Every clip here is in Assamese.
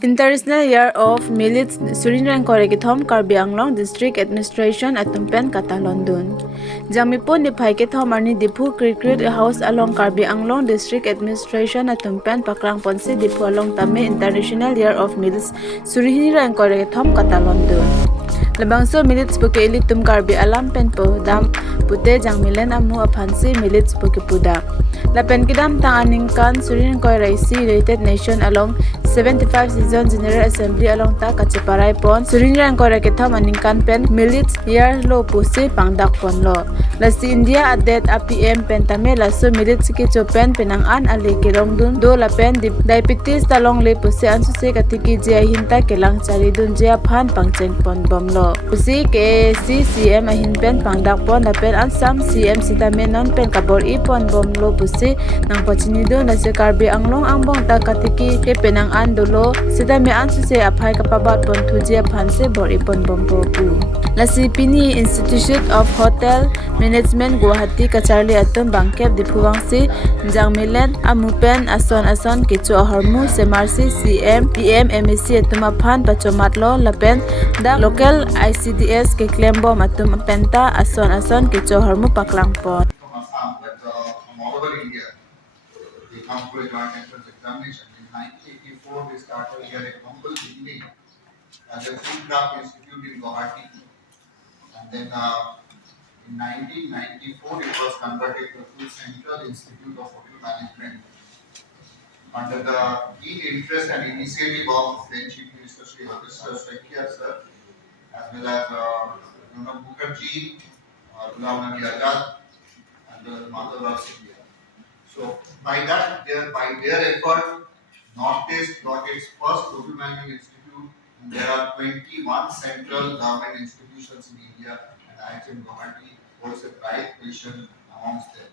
International Year of Millets Suriname Korekithom Karbi Anglong District Administration Atumpen Ketalon Dun. Jamipun ni Paikithom Arni Dipu Cricket House along Karbi Anglong District Administration Atumpen Pakrang Ponsi Dipu along Tame International Year of Millets Suriname Korekithom Ketalon Dun. Labangso millets buke ili tum karbi alam pen po dam pute jang milen amu aphansi millets buke puda. La pen kidam tang aningkan Surin koi raisi United Nation along 75 season General Assembly along ta kacheparai pon Surin rang koi raketham aningkan pen millets year lo pusi pangdak pon lo. Lasi India adet APM pen tame laso millets ki chopen penang an ale kirong dun do la pen diabetes talong le pusi ansu se katiki jia hinta kelang chari dun jia phan pangcheng pon bom lo. Pusi ke CCM ahin pen pangdak pon la pen ansam CM sitame non pen kabor I pon bom lo pusi nang pachini do na se karbi anglong angbong ta katiki ke penang an dolo sitame ansu se aphai kapabat pon thujia phanse bor I pon bom po pu. Lasi Pini Institute of Hotel Management Guwahati Kacharli atum bangkep dipuwangsi jangmilen amupen ason kichu ahormu semarsi CM PM MSC atuma phan pachomatlo lapen da local ICDS ke klembom atum penta ason kichu ahormu paklang pon. From Assam, but from all over India, they come to a joint entrance examination. In 1984, we started here at humble beginning as a food craft institute in Guwahati. And then in 1994, it was converted to a Central Institute of Hotel Management. Under the keen interest and initiative of French Chief Minister Sri Shakir sir, as well as Mukherjee, Ghulam Nabi Azad, and Madhav India. So by their effort, Northeast got its first hotel management institute, and there are 21 central government institutions in India, and IHM Guwahati holds a pride position amongst them.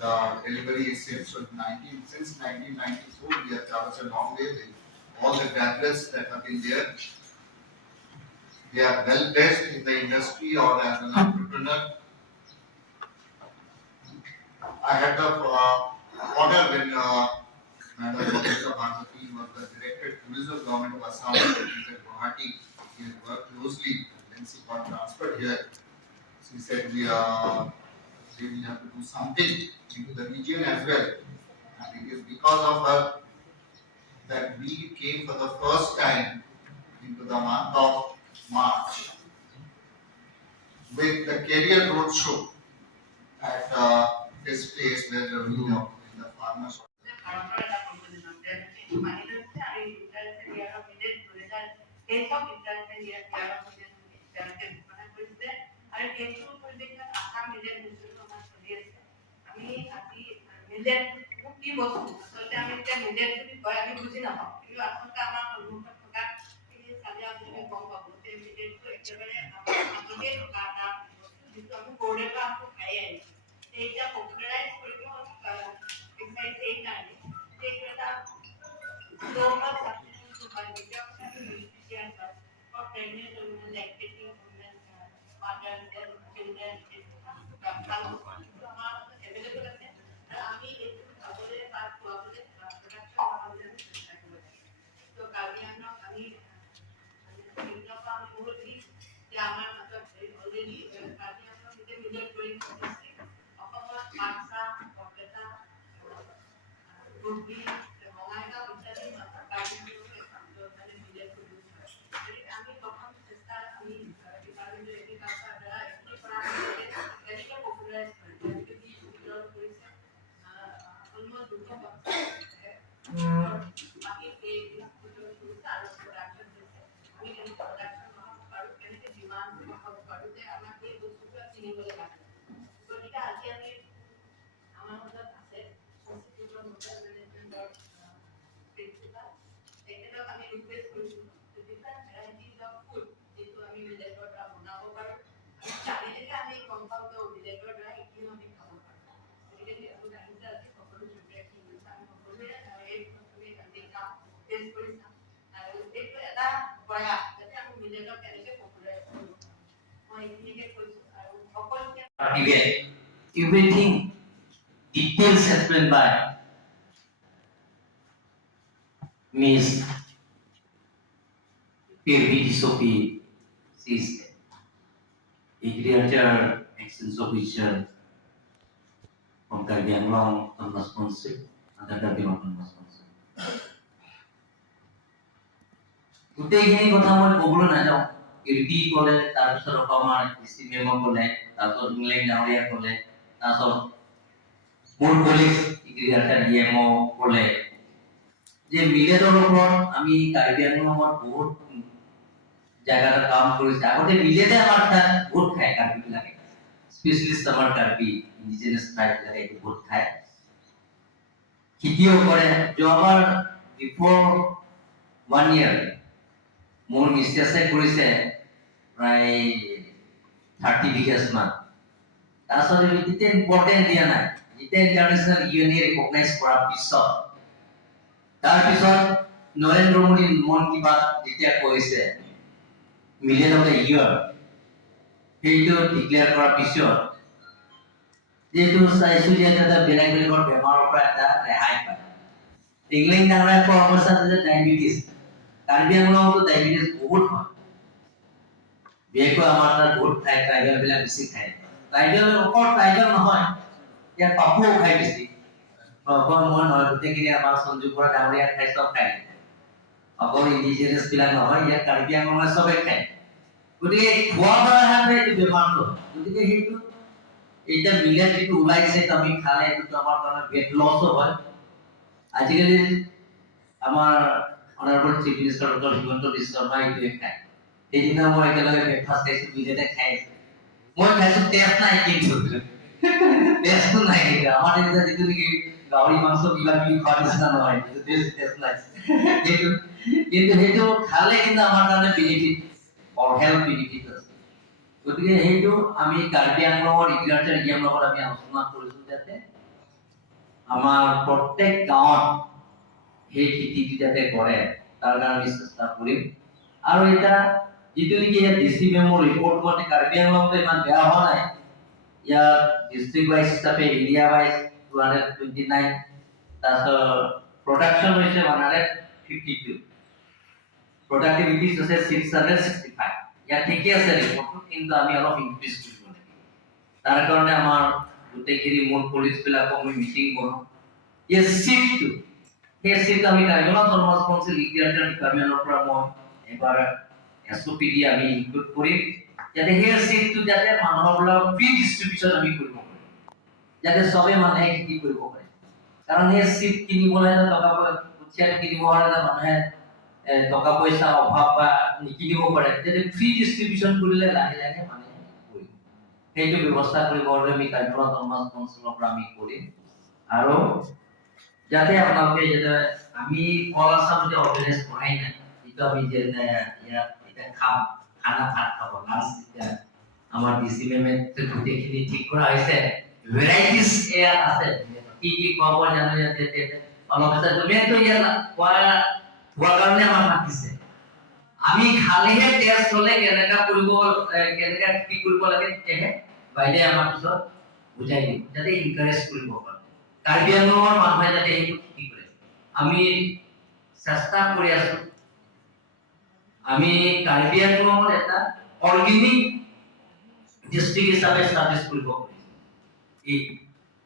The delivery is since 1994, we have traveled a long way with all the graduates that have been there. They are well placed in the industry or as an entrepreneur. I had the honor when Madam Professor Bharati was the Director Tourism Government of Assam in Guwahati. He had worked closely and then she got transferred here. She said we have to do something into the region as well. And it is because of her that we came for the first time into the month of March with the Career Roadshow at this place where the in the farmers. Event. Everything details explained by Miss KBDSOP system, agriculture extension officer from Karbi Anglong on responsive, and the Karbi on responsive. গোটেইখিনি কথা মই ক'বলৈ নাযাওঁ কেলবি ক'লে তাৰপিছত অকমান ডিচিমেম ক'লে তাৰপিছত ইংলেণ্ড ডাঙৰীয়া ক'লে তাৰপিছত মোৰ কলিগ এগ্ৰিকালচাৰ ডিএমঅ ক'লে যে মিলেটৰ ওপৰত আমি কাৰ্বি আংলঙত বহুত জায়গাটা কাম কৰিছে আগতে মিলেটে আমাৰ তাত বহুত খায় কাৰ্বিবিলাকে স্পেচিয়েলিষ্ট আমাৰ কাৰ্বি ইণ্ডিজিনাছ ট্ৰাইববিলাকে বহুত খায় খেতিও কৰে যোৱাবাৰ বিফৰ 1 year মোৰ মিষ্টেছে কৰিছে প্ৰায় 30 বিঘাছ মান তাৰপিছত এতিয়া ইম্পৰ্টেণ্ট দিয়া নাই এতিয়া ইণ্টাৰনেশ্যনেল ইউএনএ ৰিকগনাইজ কৰাৰ পিছত তাৰপিছত নৰেন্দ্ৰ মোদী মন কি বাত যেতিয়া কৈছে মিলিয়ন অফ দ্য ইয়েৰ সেইটো ডিক্লেয়াৰ কৰাৰ পিছত যেহেতু চাইছো যে এটা বেলেগ বেলেগৰ বেমাৰৰ পৰা এটা ৰেহাই পায় ইংলেণ্ড ডাঙৰীয়া কোৱা অৱস্থাত যে ডায়েবেটিছ কাৰ্বি আংলঙতো ডায়েবেটিছ বহুত হয় বিশেষকৈ আমাৰ তাত বহুত খায় ট্ৰাইবেলবিলাক বেছি খায় ট্ৰাইবেল অকল ট্ৰাইবেল নহয় ইয়াত পাপুও খায় বেছি অকল মই নহয় গোটেইখিনি আমাৰ সঞ্জীৱ বৰা ডাঙৰীয়া খাই চব খায় অকল ইণ্ডিজিনাছ বিলাক নহয় ইয়াত কাৰ্বি আংলঙে চবে খায় গতিকে খোৱা বোৱাহে এইটো বেমাৰটো গতিকে সেইটো এতিয়া মিলেট যিটো ওলাইছে আমি খালে এইটো আমাৰ কাৰণে ৱেট লছো হয় আজিকালি আমাৰ honourable chief minister doctor Himanta Biswa Sarma এইটোৱে খায় সেইদিনা মই একেলগে ব্ৰেকফাষ্ট খাইছো মিলেটে খাই মই খাইছো টেষ্ট নাই কিন্তু টেষ্টটো নাই আমাৰ এতিয়া যিটো নেকি গাহৰি মাংস কিবা কিবি খোৱা নিচিনা নহয় টেষ্ট নাই কিন্তু সেইটো খালে কিন্তু আমাৰ কাৰণে বেনিফিট অৰ হেল্থ বেনিফিট আছে গতিকে সেইটো আমি কাৰ্বি আংলঙৰ এগ্ৰিকালচাৰ ইয়াৰ লগত আমি আলোচনা কৰিছো যাতে আমাৰ প্ৰত্যেক গাঁৱত সেই খেতিটো যাতে কৰে তাৰ কাৰণে আমি চেষ্টা কৰিম আৰু এটা যিটো নেকি ডিচি মেমৰ ৰিপৰ্ট মতে কাৰ্বি আংলঙতে ইমান বেয়া হোৱা নাই ইয়াৰ ডিষ্ট্ৰিক্ট ৱাইজ হিচাপে এৰিয়া ৱাইজ 229 তাৰপিছত প্ৰডাকশ্যন হৈছে 152 প্ৰডাক্টিভিটি হৈছে 665 ইয়াৰ ঠিকে আছে ৰিপৰ্টটো কিন্তু আমি অলপ ইনক্ৰিজ কৰিব লাগিব তাৰ কাৰণে আমাৰ গোটেইখিনি মূল পুলিচবিলাকক আমি মিটিং কৰোঁ এই চিফটো সেই চিফট আমি কাৰ্বিআংলং অট'নমাছ কাউন্সিল এগ্ৰিকালচাৰ ডিপাৰ্টমেণ্টৰ পৰা মই এবাৰ এছঅপি দি আমি ইনক্লুড কৰিম যাতে সেই চিফটো যাতে মানুহৰ ফ্ৰী ডিষ্ট্ৰিবিউচন আমি কৰিব পাৰোঁ যাতে সবে মানুহে খেতি কৰিব পাৰে কাৰণ সেই চিফ কিনিবলৈ টকা পইচা কিনিব কাৰণে মানুহে টকা পইচা অভাৱ বা নিকিনিব পাৰে যাতে ফ্ৰী ডিষ্ট্ৰিবিউচন কৰিলে লাহে লাহে মানুহে কৰিব সেইটো ব্যৱস্থা কৰিবলৈ আমি কাৰ্বিআংলং অট'নমাছ কাউন্সিলৰ পৰা আমি কৰিম আৰু যাতে আপোনালোকে যাতে আমি কল আছাম যে অৰ্গেনাইজ কৰাই নাই এইটো আমি যে ইয়াত এটা খাম খানা ভাত খাব লাঞ্চ এতিয়া আমাৰ ডিচি মেমে গোটেইখিনি ঠিক কৰা হৈছে ভেৰাইটিজ এয়া আছে কি কি খোৱাব জানো ইয়াতে অলপ আছে মেইনটো ইয়াত খোৱাৰ কাৰণে আমাক মাতিছে আমি খালেহে টেষ্ট হ'লে কেনেকা কৰিব কেনেকা কি কৰিব লাগে তেতিয়াহে বাইদেৱে আমাৰ পিছত বুজাই দিব যাতে ইনকাৰেজ কৰিব পাৰে কাৰ্বি আংলঙৰ মানুহে যাতে এইটো কি কৰে আমি চেষ্টা কৰি আছো আমি কাৰ্বি আংলঙৰ এটা অৰ্গেনিক ডিষ্ট্ৰিক্ট হিচাপে ষ্টাব্লিছ কৰিব পাৰিছো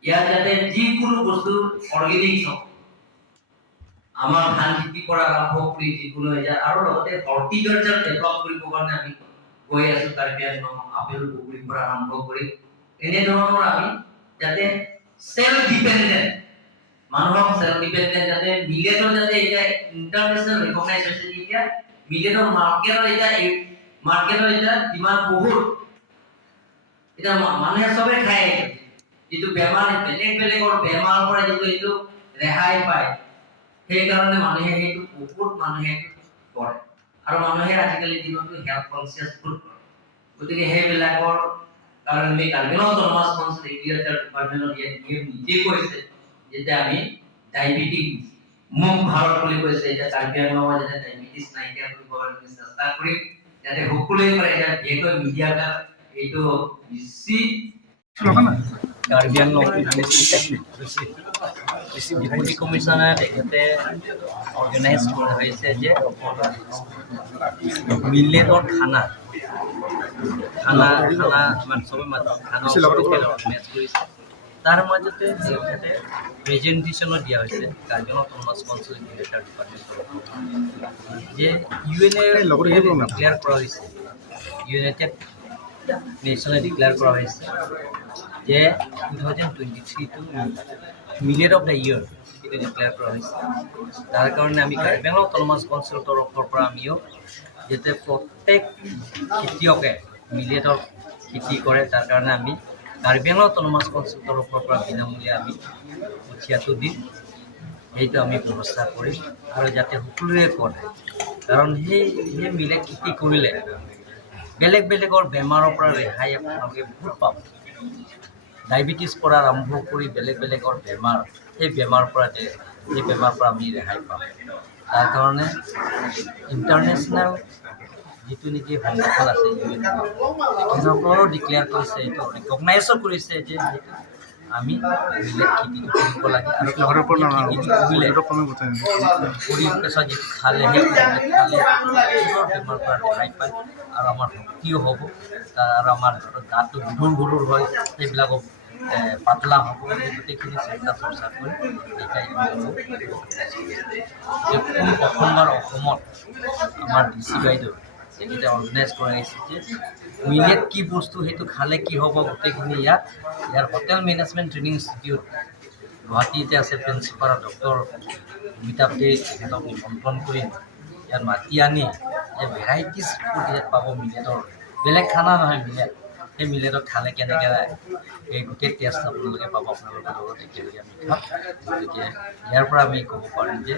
ইয়াত যাতে যিকোনো বস্তু অৰ্গেনিক হওক আমাৰ ধান খেতি কৰা আৰম্ভ কৰি যিকোনো এতিয়া আৰু লগতে হৰ্টিকালচাৰ ডেভেলপ কৰিবৰ কাৰণে আমি গৈ আছো কাৰ্বি আংলং আপেল বগৰীৰ পৰা আৰম্ভ কৰি এনেধৰণৰ আমি যাতে সেলফ ডিপেন্ডেন্ট মানুহক সেলফ ডিপেন্ডেন্ট যাতে মিলেটৰ যাতে এটা ইন্টাৰনেশ্যনেল ৰিকগনাইজ হৈছে এতিয়া মিলেটৰ মাৰ্কেটৰ এটা ডিমাণ্ড বহুত এটা মানুহে সবে খায় যিটো বেমাৰ বেলেগ বেলেগৰ বেমাৰৰ পৰা যিটো এইটো ৰেহাই পায় সেইকাৰণে মানুহে সেইটো বহুত মানুহে কৰে আৰু মানুহে আজিকালি দিনতো হেল্থ কনচিয়াছ ফুড কৰে গতিকে সেইবিলাকৰ কাৰণ আমি কাৰ্বিআংলং অট'নমাছ কাউন্সিল এগ্ৰিকালচাৰ ডিপাৰ্টমেণ্টৰ নিজে কৈছে যে আমি ডায়েবেটিক মুখ ভাৰত বুলি কৈছে এতিয়া কাৰ্বি আংলঙৰ যাতে ডায়েবেটিছ নাইকিয়া কৰিব কাৰণে চেষ্টা কৰিম যাতে সকলোৱে পাৰে এতিয়া বিশেষকৈ মিডিয়াবিলাক এইটো বেছি কাৰ্বি আংলং ডেপুটি কমিশনাৰ তেখেতে অৰ্গেনাইজ কৰা হৈছে যে মিলেটৰ খানা মানে চবে খানা অৰ্গেনাইজ কৰিছে তাৰ মাজতে তেখেতে প্ৰেজেণ্টেশ্যনো দিয়া হৈছে কাৰ্বি আংলং অট'নমাছ কনচুলেটাৰ ডিপাৰ্টমেণ্টৰ যে ডিক্লেয়াৰ কৰা হৈছে ইউনাইটেড নেশ্যনে ডিক্লেয়াৰ কৰা হৈছে যে 2023 মিলেট অফ দ্য ইয়েৰ এইটো ডিক্লেয়াৰ কৰা হৈছে তাৰ কাৰণে আমি কাৰ্বি আংলং অট'নমাছ কাউন্সিলৰ তৰফৰ পৰা আমিও যাতে প্ৰত্যেক খেতিয়কে মিলেটৰ খেতি কৰে তাৰ কাৰণে আমি কাৰ্বি আংলং অট'নমাছ কাউন্সিলৰ তৰফৰ পৰা বিনামূলীয়া আমি কঠীয়াটো দিম সেইটো আমি ব্যৱস্থা কৰিম আৰু যাতে সকলোৱে কৰে কাৰণ সেই মিলেট খেতি কৰিলে বেলেগৰ বেমাৰৰ পৰা ৰেহাই আপোনালোকে বহুত পাব ডায়েবেটিছ পৰা আৰম্ভ কৰি বেলেগৰ বেমাৰ সেই বেমাৰৰ পৰা আমি ৰেহাই পাম তাৰ কাৰণে ইণ্টাৰনেশ্যনেল যিটো নেকি সংগঠন আছে তেওঁলোকৰো ডিক্লেয়াৰ কৰিছে এইটো ৰিকগনাইজো কৰিছে যে আমি মিলেট খেতিটো কৰিব লাগে আৰু পৰিৱেশত যিটো খালে সেই বেমাৰৰ পৰা ৰেহাই পায় আৰু আমাৰ শক্তিও হ'ব আৰু আমাৰ গাটো গধুৰ হয় সেইবিলাকক পাতলা হ'ব গোটেইখিনি চিন্তা চৰ্চা কৰি যে প্ৰথমবাৰ অসমত আমাৰ ডি চি বাইদেউ তেখেতে অৰ্গেনাইজ কৰাইছে যে মিলেট কি বস্তু সেইটো খালে কি হ'ব গোটেইখিনি ইয়াৰ হোটেল মেনেজমেণ্ট ট্ৰেইনিং ইনষ্টিটিউট গুৱাহাটীতে আছে প্ৰিন্সিপাল ডক্টৰ অমিতাভ দে তেখেতক নিমন্ত্ৰণ কৰি ইয়াত মাতি আনি যে ভেৰাইটিজ ফুড ইয়াত পাব মিলেটৰ বেলেগ খানা নহয় মিলেট সেই মিলেটত খালে কেনেকৈ এই গোটেই টেষ্ট আপোনালোকে পাব আপোনালোকৰ লগত একেলগে আমি খাম গতিকে ইয়াৰ পৰা আমি ক'ব পাৰিম যে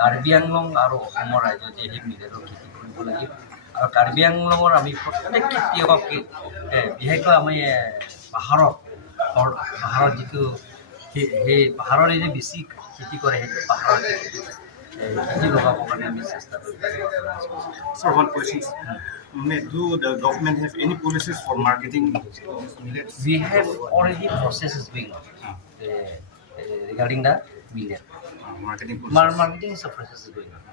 কাৰ্বি আংলং আৰু অসমৰ ৰাইজতে সেই মিলেটৰ খেতি কৰিব লাগিব আৰু কাৰ্বি আংলঙৰ আমি প্ৰত্যেক খেতিয়ককে বিশেষকৈ আমি পাহাৰত যিটো সেই পাহাৰৰ যে বেছি খেতি কৰে সেইটো পাহাৰত খেতি লগাবৰ কাৰণে আমি চেষ্টা কৰিব লাগিব। Sir, one question. Do the government have any policies for marketing millets? We have already processes going on regarding the millet. Marketing policies. Marketing is a process going on.